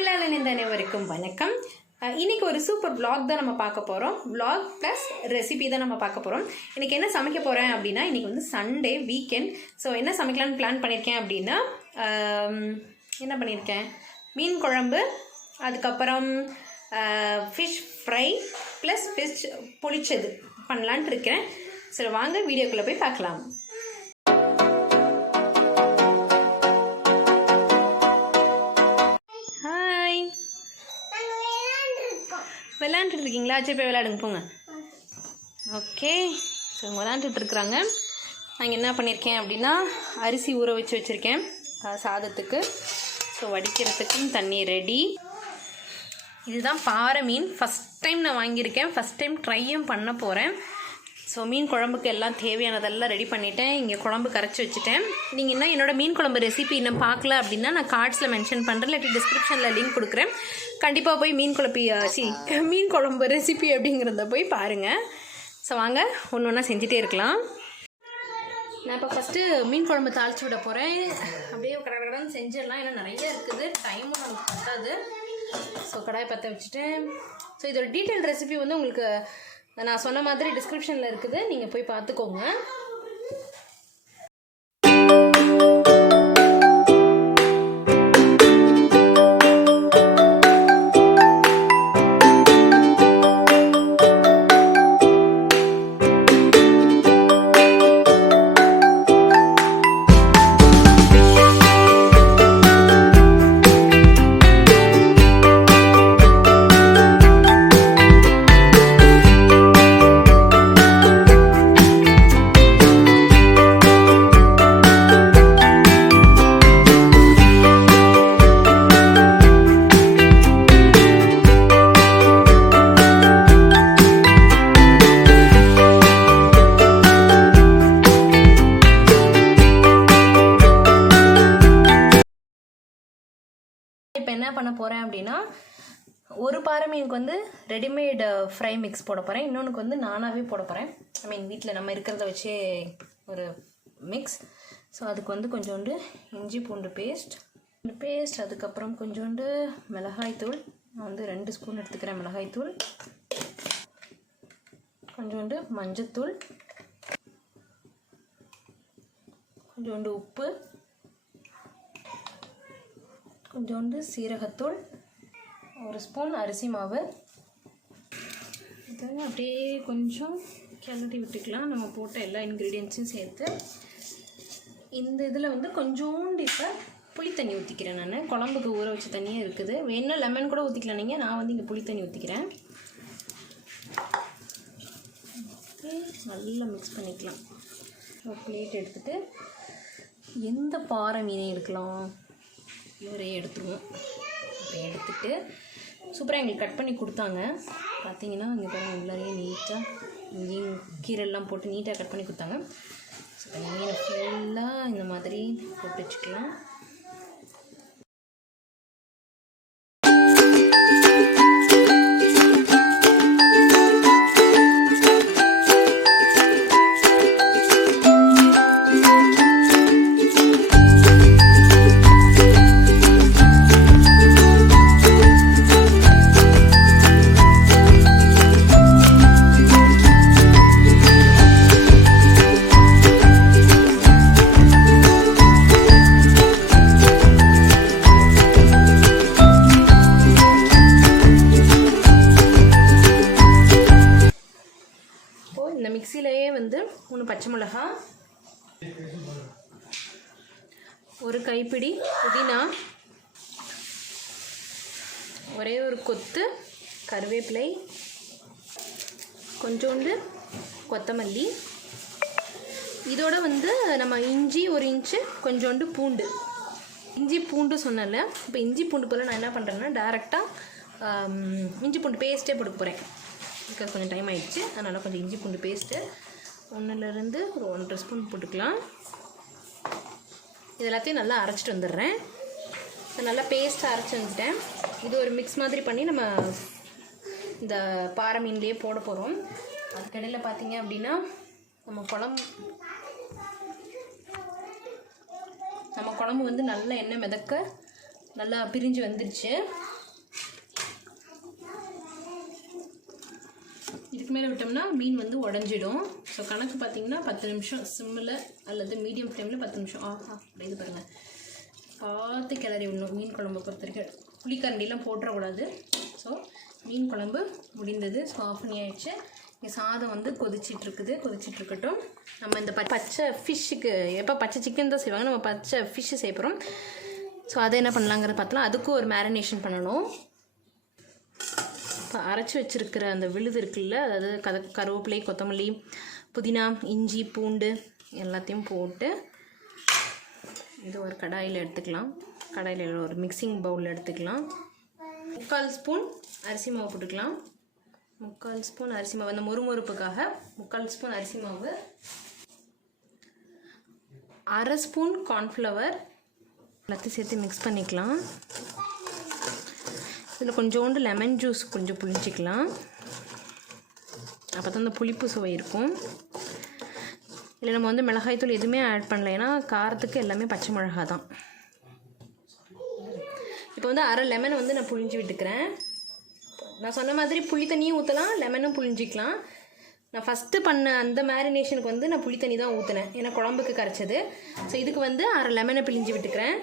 தமிழால் இணைந்த அனைவருக்கும் வணக்கம். இன்னைக்கு ஒரு சூப்பர் vlog தான் நம்ம பார்க்க போகிறோம். vlog ப்ளஸ் ரெசிபி தான் நம்ம பார்க்க போகிறோம். இன்றைக்கி என்ன சமைக்க போகிறேன் அப்படின்னா, இன்றைக்கி வந்து சண்டே வீக்கெண்ட். ஸோ என்ன சமைக்கலான்னு பிளான் பண்ணியிருக்கேன் அப்படின்னா, என்ன பண்ணியிருக்கேன், மீன் குழம்பு, அதுக்கப்புறம் ஃபிஷ் ஃப்ரை ப்ளஸ் ஃபிஷ் பொரிச்சது பண்ணலான்ட்டு இருக்கேன். சரி வாங்க வீடியோக்குள்ளே போய் பார்க்கலாம். விளையாண்டுட்டு இருக்கீங்களா? சரி போய் விளையாடுங்க போங்க. ஓகே, ஸோ விளையாண்டுட்டு இருக்கிறாங்க. நாங்கள் என்ன பண்ணியிருக்கேன் அப்படின்னா, அரிசி ஊற வச்சுருக்கேன் சாதத்துக்கு. ஸோ வடிக்கிறதுக்கும் தண்ணி ரெடி. இதுதான் பாறை மீன். ஃபஸ்ட் டைம் நான் வாங்கியிருக்கேன். ஃபஸ்ட் டைம் ட்ரையும் பண்ண போகிறேன். ஸோ மீன் குழம்புக்கு எல்லாம் தேவையானதெல்லாம் ரெடி பண்ணிவிட்டேன். இங்கே குழம்பு கரைச்சி வச்சுட்டேன். நீங்கள் இன்னும் என்னோடய மீன் குழம்பு ரெசிபி இன்னும் பார்க்கல அப்படின்னா நான் கார்ட்ஸில் மென்ஷன் பண்ணுறேன், இல்லாட்டி டிஸ்கிரிப்ஷனில் லிங்க் கொடுக்குறேன். கண்டிப்பாக போய் மீன் குழம்பு ரெசிபி அப்படிங்கிறத போய் பாருங்கள். ஸோ வாங்க ஒன்று ஒன்றா செஞ்சுட்டே இருக்கலாம். நான் இப்போ ஃபஸ்ட்டு மீன் குழம்பு தாளித்து விட போகிறேன். அப்படியே கடகடன்னு செஞ்சிடலாம், ஏன்னா நிறைய இருக்குது, டைமும் நமக்கு பத்தாது. ஸோ கடாய் பற்ற வச்சுட்டேன். ஸோ இதோட டீட்டெயில் ரெசிபி வந்து உங்களுக்கு நான் சொன்ன மாதிரி டிஸ்கிரிப்ஷனில் இருக்குது, நீங்கள் போய் பார்த்துக்கோங்க. இப்போ என்ன பண்ண போகிறேன் அப்படின்னா, ஒரு பாறை மீனுக்கு வந்து ரெடிமேடு ஃப்ரை மிக்ஸ் போட போகிறேன், இன்னொன்றுக்கு வந்து நானாகவே போட போகிறேன். ஐ மீன் வீட்டில் நம்ம இருக்கிறத வச்சே ஒரு மிக்ஸ். ஸோ அதுக்கு வந்து கொஞ்சோண்டு இஞ்சி பூண்டு பேஸ்ட், அதுக்கப்புறம் கொஞ்சோண்டு மிளகாய்த்தூள். நான் வந்து 2 ஸ்பூன் எடுத்துக்கிறேன் மிளகாய்த்தூள், கொஞ்சோண்டு மஞ்சத்தூள், கொஞ்சோண்டு உப்பு, கொஞ்சோண்டு சீரகத்தூள், 1 ஸ்பூன் அரிசி மாவு. இதை அப்படியே கொஞ்சம் கிளறி விட்டுக்கலாம். நம்ம போட்ட எல்லா இன்க்ரீடியன்ட்ஸையும் சேர்த்து இந்த இதில் வந்து கொஞ்சோண்டு இப்போ புளி தண்ணி ஊற்றிக்கிறேன். நான் குழம்புக்கு ஊற வச்ச தண்ணியே இருக்குது, வேணும்னா லெமன் கூட ஊற்றிக்கலாம் நீங்கள். நான் வந்து இங்கே புளி தண்ணி ஊற்றிக்கிறேன். நல்லா மிக்ஸ் பண்ணிக்கலாம். ஒரு பிளேட் எடுத்துகிட்டு எந்த பாறை மீனை எடுக்கலாம், இவரையே எடுத்துருவோம். அப்படி எடுத்துகிட்டு சூப்பராக எங்களுக்கு கட் பண்ணி கொடுத்தாங்க. பார்த்தீங்கன்னா இங்கே பாருங்கள், உள்ளாரையே நீட்டாக இங்கேயும் கீரைலாம் போட்டு நீட்டாக கட் பண்ணி கொடுத்தாங்க. ஸோ மீனை ஃபுல்லாக இந்த மாதிரி போட்டு வச்சுக்கலாம். இந்த மிக்சிலேயே வந்து 3 பச்சை மிளகா, 1 கைப்பிடி புதினா, ஒரே ஒரு கொத்து கருவேப்பிலை, கொஞ்சோண்டு கொத்தமல்லி, இதோட வந்து நம்ம இஞ்சி 1 இன்ச்சு, கொஞ்சோண்டு பூண்டு. இஞ்சி பூண்டு சொன்னல, இப்போ இஞ்சி பூண்டு போல் நான் என்ன பண்ணுறேன்னா டைரெக்டாக இஞ்சி பூண்டு பேஸ்ட்டே போட்டு போகிறேன். இதுக்கு கொஞ்சம் டைம் ஆகிடுச்சு, அதனால் கொஞ்சம் இஞ்சி பூண்டு பேஸ்ட்டு 1லேருந்து ஒரு 1.5 ஸ்பூன் போட்டுக்கலாம். இது எல்லாத்தையும் நல்லா அரைச்சிட்டு வந்துடுறேன். நல்லா பேஸ்ட்டாக அரைச்சி வந்துட்டேன். இது ஒரு மிக்ஸ் மாதிரி பண்ணி நம்ம இந்த பாறை மீன்லேயே போட போகிறோம். அதுக்கடையில் பார்த்தீங்க அப்படின்னா நம்ம குழம்பு வந்து நல்ல எண்ணெய் மிதக்க நல்லா பிரிஞ்சு வந்துருச்சு. இதுக்கு மேலே விட்டோம்னா மீன் வந்து உடஞ்சிடும். ஸோ கணக்கு பார்த்தீங்கன்னா 10 நிமிஷம் சிம்மில் அல்லது மீடியம் ஃப்ளேமில் 10 நிமிஷம். அப்படி இது பாருங்கள், பார்த்து கிளறி விடணும். மீன் குழம்பு பொறுத்த வரைக்கும் புளிக்கரண்டிலாம் போட்டுறக்கூடாது. ஸோ மீன் குழம்பு முடிந்தது. ஸோ ஆஃப் பண்ணி ஆயிடுச்சு. இங்கே சாதம் வந்து கொதிச்சிட்ருக்கட்டும். நம்ம இந்த பச்சை ஃபிஷ்ஷுக்கு எப்போ பச்சை சிக்கன் தான் செய்வாங்க, நம்ம பச்சை ஃபிஷ்ஷு செய்ய போகிறோம். ஸோ அதை என்ன பண்ணலாங்கிறத பார்த்தலாம். அதுக்கும் ஒரு மேரினேஷன் பண்ணணும். இப்போ அரைச்சி வச்சுருக்கிற அந்த விழுது இருக்குல்ல, அதாவது கருவேப்பிலை, கொத்தமல்லி, புதினா, இஞ்சி, பூண்டு எல்லாத்தையும் போட்டு இது ஒரு கடாயில் எடுத்துக்கலாம். கடாயில் ஒரு மிக்சிங் பவுலில் எடுத்துக்கலாம். 3/4 ஸ்பூன் அரிசி மாவு போட்டுக்கலாம். 3/4 ஸ்பூன் அரிசி மாவு, அந்த மொறுமொறுப்புக்காக 3/4 ஸ்பூன் அரிசி மாவு, 1/2 ஸ்பூன் கார்ன்ஃப்ளவர் எல்லாத்தையும் சேர்த்து மிக்ஸ் பண்ணிக்கலாம். இதில் கொஞ்சோண்டு லெமன் ஜூஸ் கொஞ்சம் புளிஞ்சிக்கலாம். அப்போ தான் அந்த புளிப்பு சுவை இருக்கும். இல்லை நம்ம வந்து மிளகாய்த்தூள் எதுவுமே ஆட் பண்ணல, ஏன்னா காரத்துக்கு எல்லாமே பச்சை மிளகா தான். இப்போ வந்து 1/2 லெமனை வந்து நான் புளிஞ்சு விட்டுக்கிறேன். நான் சொன்ன மாதிரி புளி தண்ணியும் ஊற்றலாம், லெமனும் புளிஞ்சிக்கலாம். நான் ஃபஸ்ட்டு பண்ண அந்த மேரினேஷனுக்கு வந்து நான் புளி தண்ணி தான் ஊற்றினேன், ஏன்னா குழம்புக்கு கரைச்சது. ஸோ இதுக்கு வந்து 1/2 லெமனை பிழிஞ்சு விட்டுக்கிறேன்.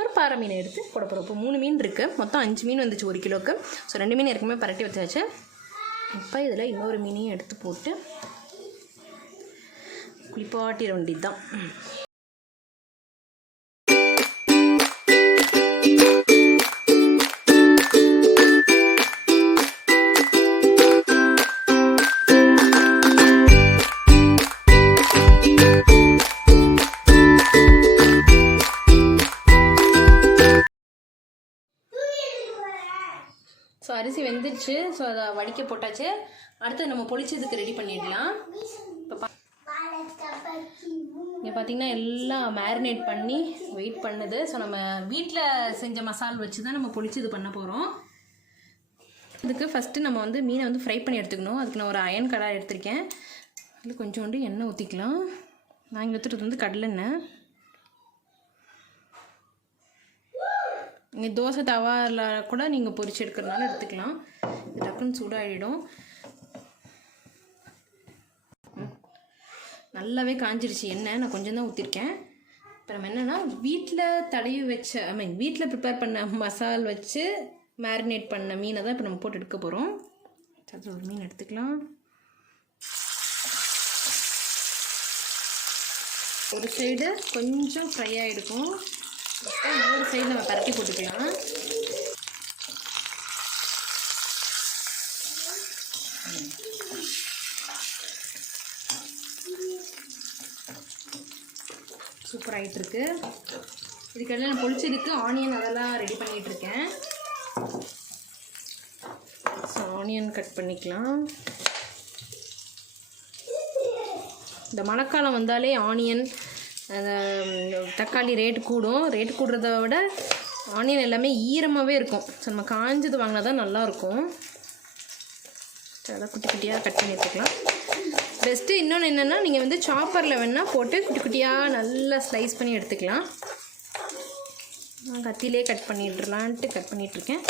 ஒரு பாறை மீனை எடுத்து போட போகிறோம். இப்போ 3 மீன் இருக்குது, மொத்தம் 5 மீன் வந்துச்சு 1 கிலோவுக்கு. ஸோ 2 மீன் ஏற்கனவே பரட்டி வச்சாச்சு. இப்போ இதில் இன்னொரு மீனையும் எடுத்து போட்டு குளிப்பாட்டிட வேண்டியது தான். ஸோ அரிசி வெந்துடுச்சு. ஸோ அதை வடிக்க போட்டாச்சு. அடுத்து நம்ம பொளிச்சதுக்கு ரெடி பண்ணிடலாம். இப்போ இங்கே பார்த்தீங்கன்னா எல்லாம் மேரினேட் பண்ணி வெயிட் பண்ணுது. ஸோ நம்ம வீட்டில் செஞ்ச மசால் வச்சு தான் நம்ம பொளிச்சது பண்ண போகிறோம். அதுக்கு ஃபஸ்ட்டு நம்ம வந்து மீனை வந்து ஃப்ரை பண்ணி எடுத்துக்கணும். அதுக்கு நான் ஒரு அயன் கடாய் எடுத்திருக்கேன். அதில் கொஞ்சோண்டு எண்ணெய் ஊற்றிக்கலாம். நான் இங்கே ஊற்றுறது வந்து கடலெண்ணெய். நீங்கள் தோசை தவாவில் கூட நீங்கள் பொரிச்சு எடுக்கிறதுனால எடுத்துக்கலாம். இது டக்குன்னு சூடாகிடும். நல்லாவே காஞ்சிருச்சு எண்ணெய். நான் கொஞ்சம் தான் ஊற்றிருக்கேன். இப்போ நம்ம என்னென்னா வீட்டில் தடவி வச்ச வீட்டில் ப்ரிப்பேர் பண்ண மசால் வச்சு மேரினேட் பண்ண மீனை தான் இப்போ நம்ம போட்டு எடுக்க போகிறோம். அது ஒரு மீன் எடுத்துக்கலாம். ஒரு சைடு கொஞ்சம் ஃப்ரை ஆகிருக்கும். இன்னொரு சைடு நம்ம பரட்டி போட்டுக்கலாம். சூப்பர் ஆகிட்டுருக்கு. இதுக்கெல்லாம் நான் பொளிச்சதுக்கு ஆனியன் அதெல்லாம் ரெடி பண்ணிகிட்ருக்கேன். ஸோ ஆனியன் கட் பண்ணிக்கலாம். இந்த மழைக்காலம் வந்தாலே ஆனியன் தக்காளி ரேட்டு கூடும். ரேட்டு கூடுறத விட ஆனியன் எல்லாமே ஈரமாகவே இருக்கும். ஸோ நம்ம காஞ்சது வாங்கினா தான் நல்லாயிருக்கும். அதை குட்டி குட்டியாக கட் பண்ணி எடுத்துக்கலாம். பெஸ்ட்டு இன்னொன்று என்னென்னா, நீங்கள் வந்து சாப்பரில் வேணால் போட்டு குட்டி குட்டியாக நல்லா ஸ்லைஸ் பண்ணி எடுத்துக்கலாம். நான் கத்திலே கட் பண்ணிடலான்ட்டு கட் பண்ணிகிட்ருக்கேன்.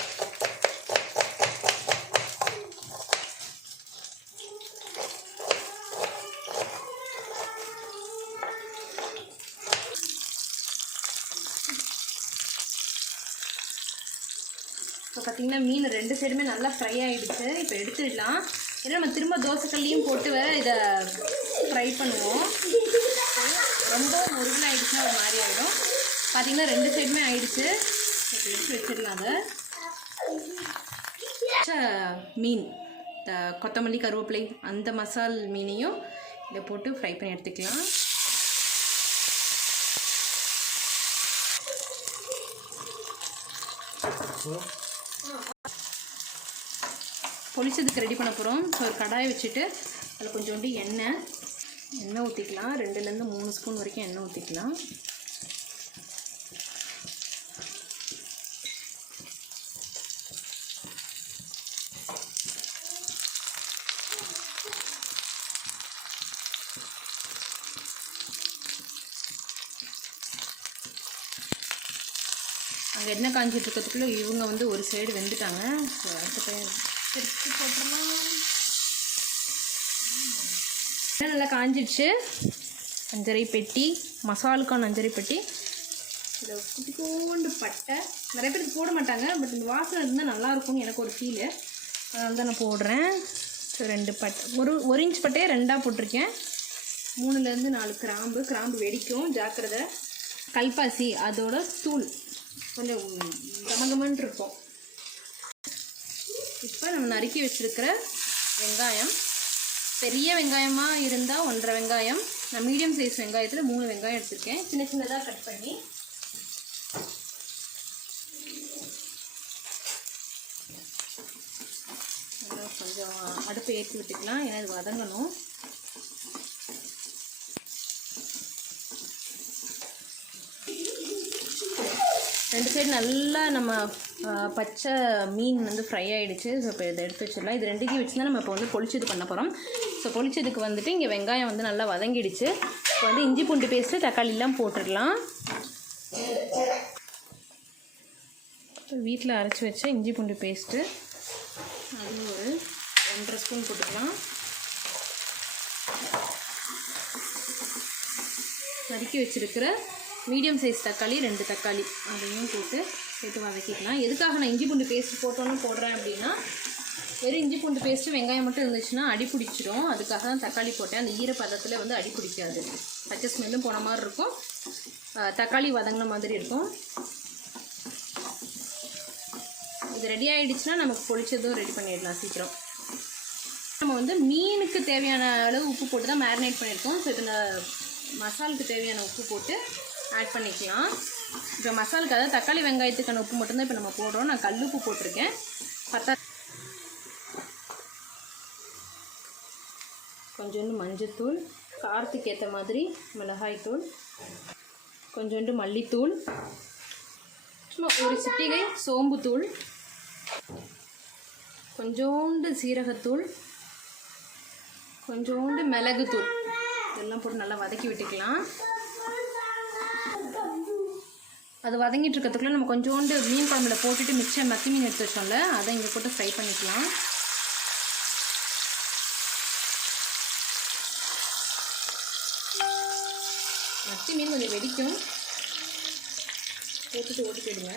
இப்போ பார்த்திங்கன்னா மீன் 2 சைடுமே நல்லா ஃப்ரை ஆகிடுச்சு. இப்போ எடுத்துடலாம். ஏன்னா நம்ம திரும்ப தோசைக்கல்லையும் போட்டு இதை ஃப்ரை பண்ணுவோம். ரொம்ப முருகல் ஆகிடுச்சுன்னா ஒரு மாதிரி ஆகிடும். பார்த்திங்கன்னா 2 சைடுமே ஆகிடுச்சு. இப்போ எடுத்து வச்சிடலாம். அதை மீன் கொத்தமல்லி, கருவேப்பிலை அந்த மசால் மீனையும் இதை போட்டு ஃப்ரை பண்ணி எடுத்துக்கலாம். பொளிச்சதுக்கு ரெடி பண்ண போகிறோம். ஸோ ஒரு கடாயை வச்சுட்டு அதில் கொஞ்சோண்டு எண்ணெய் ஊற்றிக்கலாம். 2லேருந்து 3 ஸ்பூன் வரைக்கும் எண்ணெய் ஊற்றிக்கலாம். அங்கே எண்ணெய் காஞ்சிட்டு இருக்கிறதுக்குள்ளே இவங்க வந்து ஒரு சைடு வெந்துட்டாங்க. ஸோ அடுத்த திருப்பி போட்டுடலாம். நல்லா காஞ்சிடுச்சு. அஞ்சரை பெட்டி, மசாலுக்கான அஞ்சரை பெட்டி. இதை குட்டிக்கோண்டு பட்டை, நிறைய பேருக்கு போட மாட்டாங்க, பட் இந்த வாசனை இருந்தால் நல்லாயிருக்கும்னு எனக்கு ஒரு ஃபீலு, அதனால தான் நான் போடுறேன். ஸோ 2 பட்டை, ஒரு இன்ச் பட்டையை 2ஆக போட்டிருக்கேன். 3லேருந்து 4 கிராம்பு. கிராம்பு வெடிக்கும், ஜாக்கிரதை. கல்பாசி, அதோட தூள் கொஞ்சம் கமகமன்னு இருக்கும். இப்போ நம்ம நறுக்கி வச்சுருக்கிற வெங்காயம், பெரிய வெங்காயமாக இருந்தால் 1.5 வெங்காயம், நான் மீடியம் சைஸ் வெங்காயத்தில் 3 வெங்காயம் எடுத்துருக்கேன், சின்ன சின்னதாக கட் பண்ணி. கொஞ்சம் அடுப்பை ஏற்றி விட்டுக்கலாம், ஏன்னா இது வதங்கணும். ரெண்டு சைடு நல்லா நம்ம பச்சை மீன் வந்து ஃப்ரை ஆகிடுச்சு. ஸோ இப்போ இதை எடுத்து வச்சிடலாம். இது ரெண்டுக்கும் வச்சு தான் நம்ம இப்போ வந்து பொளிச்சது பண்ண போகிறோம். ஸோ பொளிச்சதுக்கு வந்துட்டு இங்கே வெங்காயம் வந்து நல்லா வதங்கிடுச்சு. இப்போ வந்து இஞ்சி பூண்டு பேஸ்ட்டு, தக்காளிலாம் போட்டுடலாம். வீட்டில் அரைச்சி வச்ச இஞ்சி பூண்டு பேஸ்ட்டு அது ஒரு 1.5 ஸ்பூன் போட்டுக்கலாம். நறுக்கி வச்சுருக்கிற மீடியம் சைஸ் தக்காளி 2 தக்காளி அதையும் போட்டு சேர்த்து வதக்கிக்கலாம். எதுக்காக நான் இஞ்சி பூண்டு பேஸ்ட் போடுறேன் அப்படின்னா, வெறும் இஞ்சி பூண்டு பேஸ்ட்டு வெங்காயம் மட்டும் இருந்துச்சுன்னா அடி பிடிச்சிடும். அதுக்காக தான் தக்காளி போட்டேன். அந்த ஈரப்பதத்தில் வந்து அடி பிடிக்காது, பச்சை ஸ்மெல்லும் போன மாதிரி இருக்கும், தக்காளி வதங்கின மாதிரி இருக்கும். இது ரெடி ஆகிடுச்சுன்னா நமக்கு பொளிச்சதும் ரெடி பண்ணிடலாம் சீக்கிரம். நம்ம வந்து மீனுக்கு தேவையான அளவு உப்பு போட்டு தான் மேரினேட் பண்ணியிருக்கோம். ஸோ இப்போ இந்த மசாலுக்கு தேவையான உப்பு போட்டு ஆட் பண்ணிக்கலாம். இப்போ மசாலுக்கு, அதாவது தக்காளி வெங்காயத்துக்கான உப்பு மட்டும்தான் இப்போ நம்ம போடுறோம். நான் கல் உப்பு போட்டிருக்கேன். கொஞ்சோண்டு மஞ்சத்தூள், காரத்துக்கு ஏற்ற மாதிரி மிளகாய்த்தூள், கொஞ்சோண்டு மல்லித்தூள், சும்மா ஒரு சிட்டிகை சோம்புத்தூள், கொஞ்சோண்டு சீரகத்தூள், கொஞ்சோண்டு மிளகுத்தூள், இதெல்லாம் போட்டு நல்லா வதக்கி விட்டுக்கலாம். அது வதங்கிட்டு இருக்கிறதுக்குள்ள நம்ம கொஞ்சோண்டு மீன் குழம்புல போட்டுட்டு மிச்சம் மத்தி மீன் எடுத்து வச்சோம்ல, அதை இங்கே போட்டு ஃப்ரை பண்ணிக்கலாம். மத்தி மீன் கொஞ்சம் வெடிக்கும், போட்டுட்டு ஓட்டிடுங்க.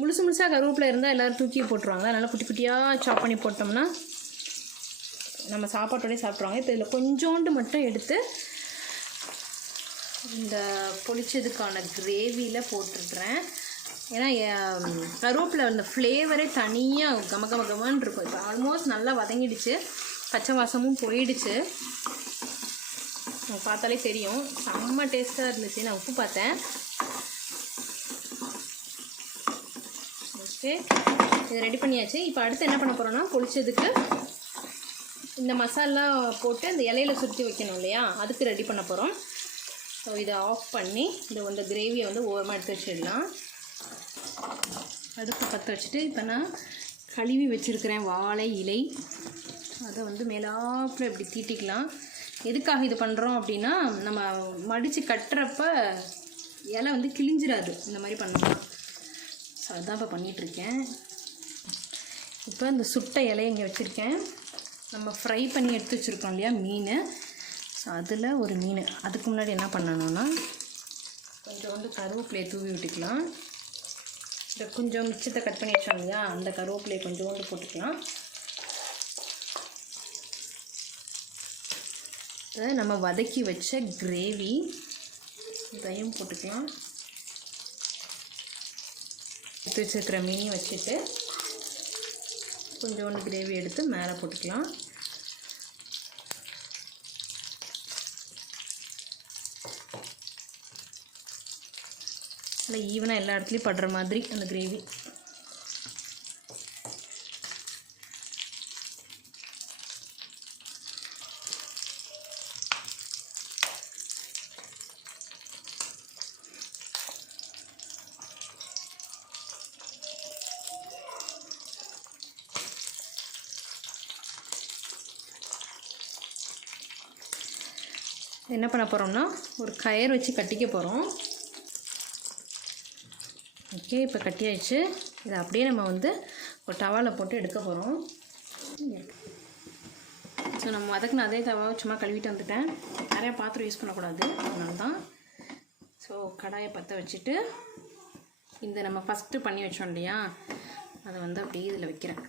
முழுசாக கருவேப்பிலை இருந்தால் எல்லோரும் தூக்கி போட்டுருவாங்க. அதனால் குட்டி குட்டியாக சாப் பண்ணி போட்டோம்னா நம்ம சாப்பாட்டோடய சாப்பிட்ருவாங்க. இப்போ இதில் கொஞ்சோண்டு மட்டும் எடுத்து இந்த பொளிச்சதுக்கான கிரேவியில் போட்டுடுறேன். ஏன்னா கருவேப்பிலை அந்த ஃப்ளேவரே தனியாக கமகமகமான்னு இருக்கும். இப்போ ஆல்மோஸ்ட் நல்லா வதங்கிடுச்சு, பச்சை வாசமும் போயிடுச்சு. பார்த்தாலே தெரியும், செம்ம டேஸ்ட்டாக இருந்துச்சு. நான் உப்பு பார்த்தேன். ஓகே, இது ரெடி பண்ணியாச்சு. இப்போ அடுத்து என்ன பண்ண போகிறோன்னா, பொளிச்சதுக்கு இந்த மசாலா போட்டு அந்த இலையில சுற்றி வைக்கணும் இல்லையா, அதுக்கு ரெடி பண்ண போகிறோம். ஸோ இதை ஆஃப் பண்ணி இந்த கிரேவியை வந்து ஓரமாக எடுத்து வச்சிடலாம். அடுப்பு பற்ற வச்சுட்டு இப்போ நான் கழுவி வச்சுருக்கிறேன் வாழை இலை, அதை வந்து மேலாப்பில் இப்படி தீட்டிக்கலாம். எதுக்காக இது பண்ணுறோம் அப்படின்னா, நம்ம மடித்து கட்டுறப்ப இலை வந்து கிழிஞ்சிடாது, இந்த மாதிரி பண்ணலாம். ஸோ அதுதான் இப்போ பண்ணிகிட்ருக்கேன். இப்போ இந்த சுட்ட இலையை இங்கே வச்சுருக்கேன். நம்ம ஃப்ரை பண்ணி எடுத்து வச்சுருக்கோம் இல்லையா மீன், ஸோ அதில் ஒரு மீன். அதுக்கு முன்னாடி என்ன பண்ணணும்னா, கொஞ்சோண்டு கருவேப்பிலையை தூவி விட்டுக்கலாம். இந்த கொஞ்சம் மிச்சத்தை கட் பண்ணி வச்சோம் இல்லையா, அந்த கருவேப்பிலையை கொஞ்சோண்டு போட்டுக்கலாம். இதை நம்ம வதக்கி வச்ச கிரேவி இதையும் போட்டுக்கலாம். எடுத்து வச்சுருக்கிற மீனையும் வச்சுட்டு கொஞ்சோண்டு கிரேவி எடுத்து மேலே போட்டுக்கலாம். நல்லா ஈவனாக எல்லா இடத்துலையும் படுற மாதிரி அந்த கிரேவி. என்ன பண்ண போகிறோம்னா ஒரு கயிறு வச்சு கட்டிக்க போகிறோம். ஓகே, இப்போ கட்டியாச்சு. இதை அப்படியே நம்ம வந்து ஒரு டவாவில் போட்டு எடுக்க போகிறோம். ஸோ நம்ம அதுக்குன்னு அதே தவாவை சும்மா கழுவிட்டு வந்துட்டேன். நிறையா பாத்திரம் யூஸ் பண்ணக்கூடாது, அதனால தான். ஸோ கடாயை பற்ற வச்சுட்டு இந்த நம்ம ஃபஸ்ட்டு பண்ணி வச்சோம் இல்லையா, அதை வந்து அப்படியே இதில் வைக்கிறேன்.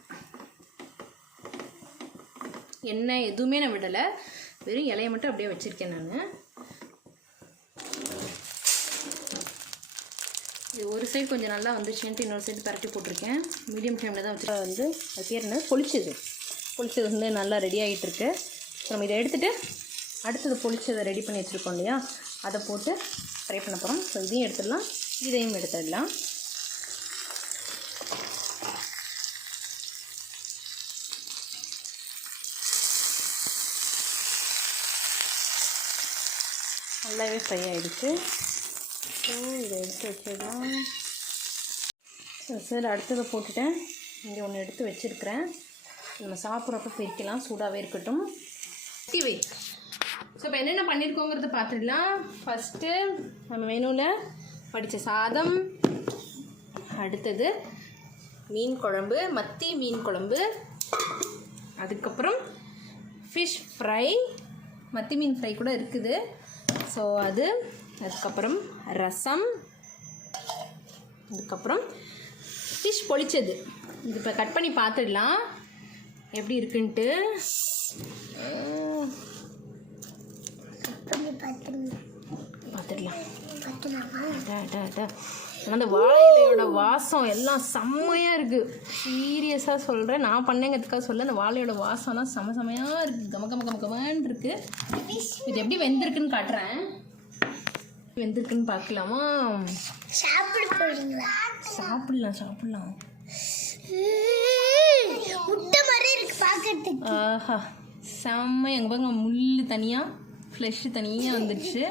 எண்ணெய் எதுவுமே நான் விடலை, வெறும் இலையை மட்டும் அப்படியே வச்சுருக்கேன் நான். இது ஒரு சைடு கொஞ்சம் நல்லா வந்துச்சுன்ட்டு இன்னொரு சைடு பரட்டி போட்டிருக்கேன். மீடியம் ஃப்ளேமில் தான் வச்சு வந்து அது பேர் என்ன, பொளிச்சது வந்து நல்லா ரெடி ஆகிட்டுருக்கு. நம்ம இதை எடுத்துகிட்டு அடுத்தது பொளிச்சதை ரெடி பண்ணி வச்சுருக்கோம் இல்லையா, அதை போட்டு ஃப்ரை பண்ண போகிறோம். ஸோ இதையும் எடுத்துடலாம், இதையும் எடுத்துடலாம். நல்லாவே ஃப்ரை ஆகிடுச்சு. ஸோ இதை எடுத்து வச்சிடலாம். ஸோ சார் அடுத்ததை போட்டுட்டேன். இங்கே ஒன்று எடுத்து வச்சுருக்கிறேன். நம்ம சாப்பிட்றப்ப பிரிக்கலாம், சூடாகவே இருக்கட்டும். டிவி. ஸோ இப்போ என்னென்ன பண்ணியிருக்கோங்கிறத பார்த்துடலாம். ஃபஸ்ட்டு நம்ம மெனுவில் படித்த சாதம், அடுத்தது மீன் குழம்பு, மத்தி மீன் குழம்பு, அதுக்கப்புறம் ஃபிஷ் ஃப்ரை, மத்தி மீன் ஃப்ரை கூட இருக்குது. ஸோ அதுக்கப்புறம் ரசம், அதுக்கப்புறம் ஃபிஷ் பொளிச்சது. இது இப்போ கட் பண்ணி பார்த்துடலாம் எப்படி இருக்குன்ட்டு. பார்த்துடலாம். அந்த வாழை இலையோட வாசம் எல்லாம் செம்மையாக இருக்குது. சீரியஸாக சொல்கிறேன், நான் பண்ணேங்கிறதுக்காக சொல்ல. அந்த வாழையோட வாசம்லாம் செம்மையாக இருக்குது, கமன்னு இருக்குது. இது எப்படி வெந்திருக்குன்னு காட்டுறேன். வெந்திருக்குன்னு பார்க்கலாமா? சாப்பிடலாம். முட்டை மாதிரி இருக்கு பார்க்கிறதுக்கு. ஆஹா, செம்ம. எங்க பாருங்க, முள்ளு தனியாக, ஃப்ளஷ் தனியாக வந்துடுச்சு.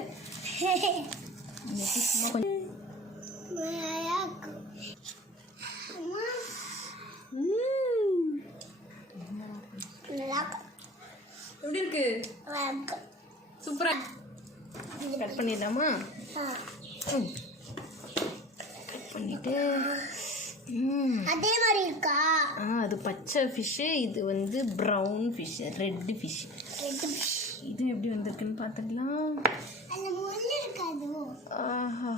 எப்படி இருக்கு? சூப்பரா. கட் பண்ணிடலாமா? கட் பண்ணிட்டு அதே மாதிரி இருக்கா? அது பச்சை ஃபிஷ்ஷு, இது வந்து ப்ரௌன் ஃபிஷ்ஷு, ரெட்டு ஃபிஷ். இது எப்படி வந்திருக்குன்னு பார்த்துக்கலாம். ஆஹா,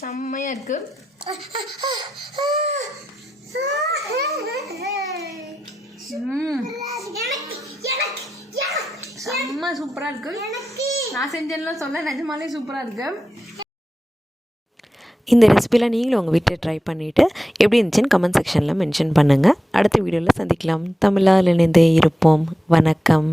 செம்மையாக இருக்கு. செம்ம சூப்பராக இருக்கு. நான் செஞ்சேன்லாம் சொல்ல, நிஜமாலே சூப்பராக இருக்கு. இந்த ரெசிபிலாம் நீங்களும் உங்கள் வீட்டில் ட்ரை பண்ணிவிட்டு எப்படி இருந்துச்சுன்னு கமெண்ட் செக்ஷனில் மென்ஷன் பண்ணுங்கள். அடுத்த வீடியோவில் சந்திக்கலாம். தமிழால் இணைந்தே இருப்போம். வணக்கம்.